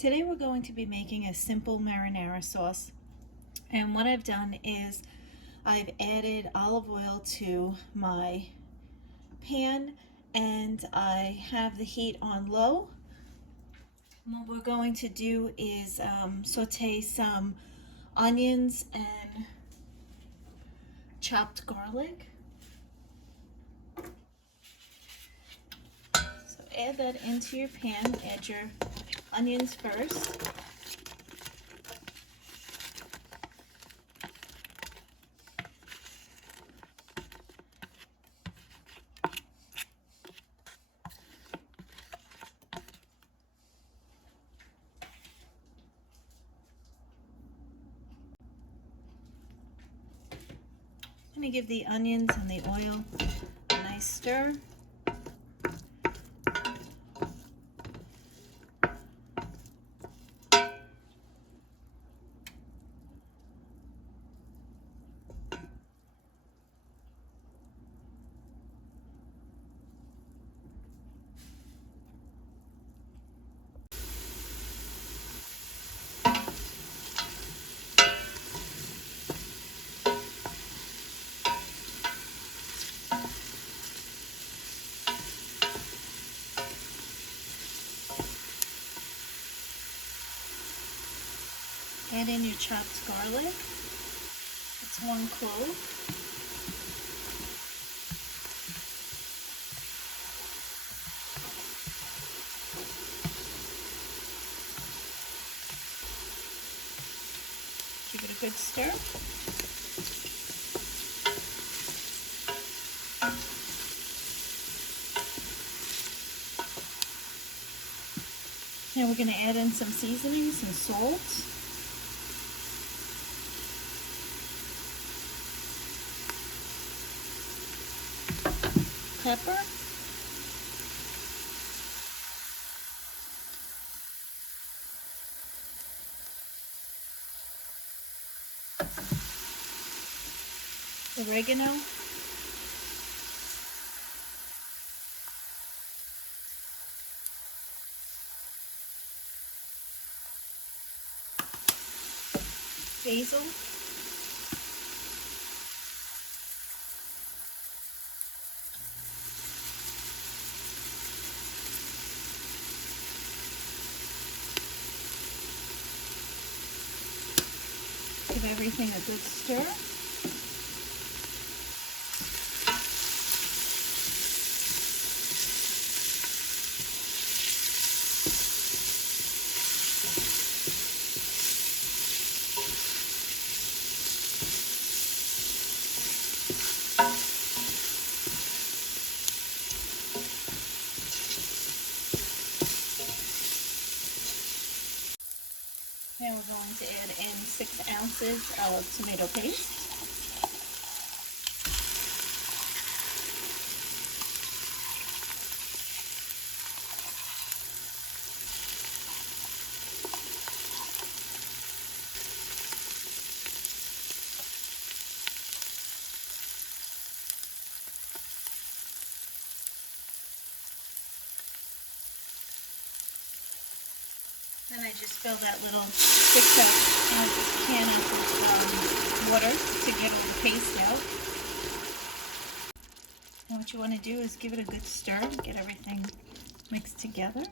Today we're going to be making a simple marinara sauce, and what I've done is I've added olive oil to my pan and I have the heat on low. And what we're going to do is saute some onions and chopped garlic. So add that into your pan. Add your onions first. I'm going to give the onions and the oil a nice stir. Add in your chopped garlic. It's 1 clove. Give it a good stir. Now we're going to add in some seasonings, some salt. Pepper. Oregano. Basil. Give everything a good stir. Now we're going to add in 6 ounces of tomato paste. Then I just fill that little 6-ounce can up with water to get all the paste out. And what you want to do is give it a good stir, get everything mixed together.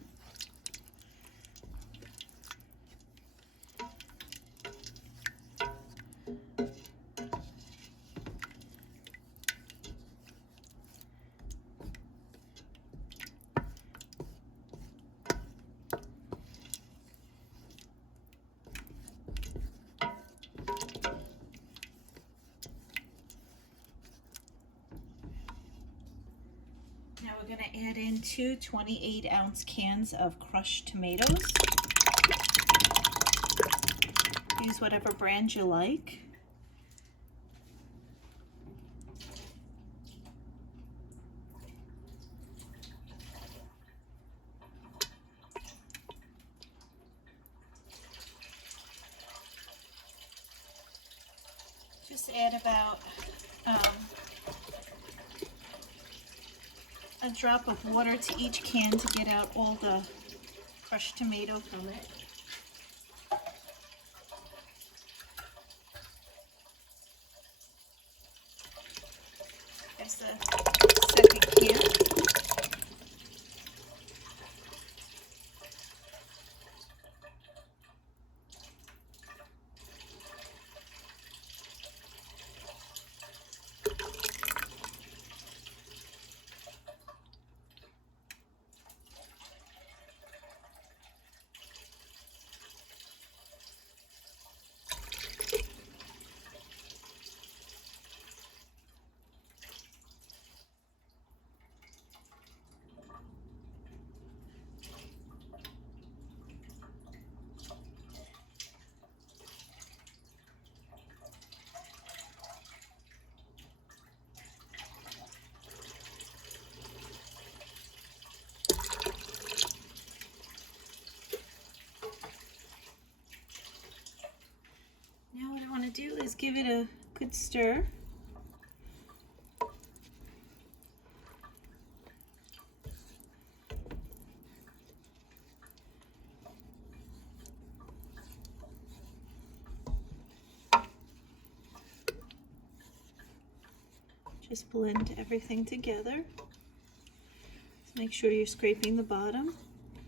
Now we're going to add in 2 28-ounce cans of crushed tomatoes. Use whatever brand you like. Just add about a drop of water to each can to get out all the crushed tomato from it. second can. Now what I want to do is give it a good stir. Just blend everything together. Make sure you're scraping the bottom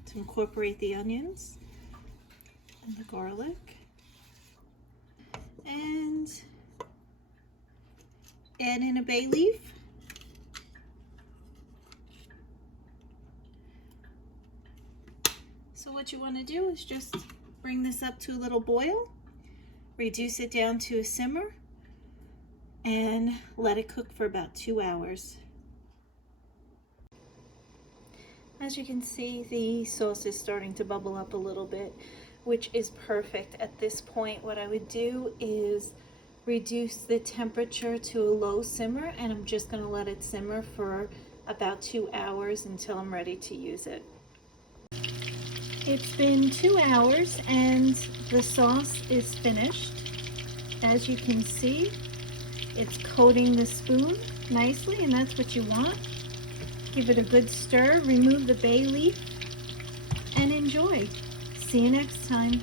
to incorporate the onions and the garlic. And add in a bay leaf. So what you want to do is just bring this up to a little boil, reduce it down to a simmer, and let it cook for about 2 hours. As you can see, the sauce is starting to bubble up a little bit, which is perfect. At this point, what I would do is reduce the temperature to a low simmer, and I'm just going to let it simmer for about 2 hours until I'm ready to use it. It's been 2 hours and the sauce is finished. As you can see, it's coating the spoon nicely, and that's what you want. Give it a good stir, remove the bay leaf, and enjoy. See you next time.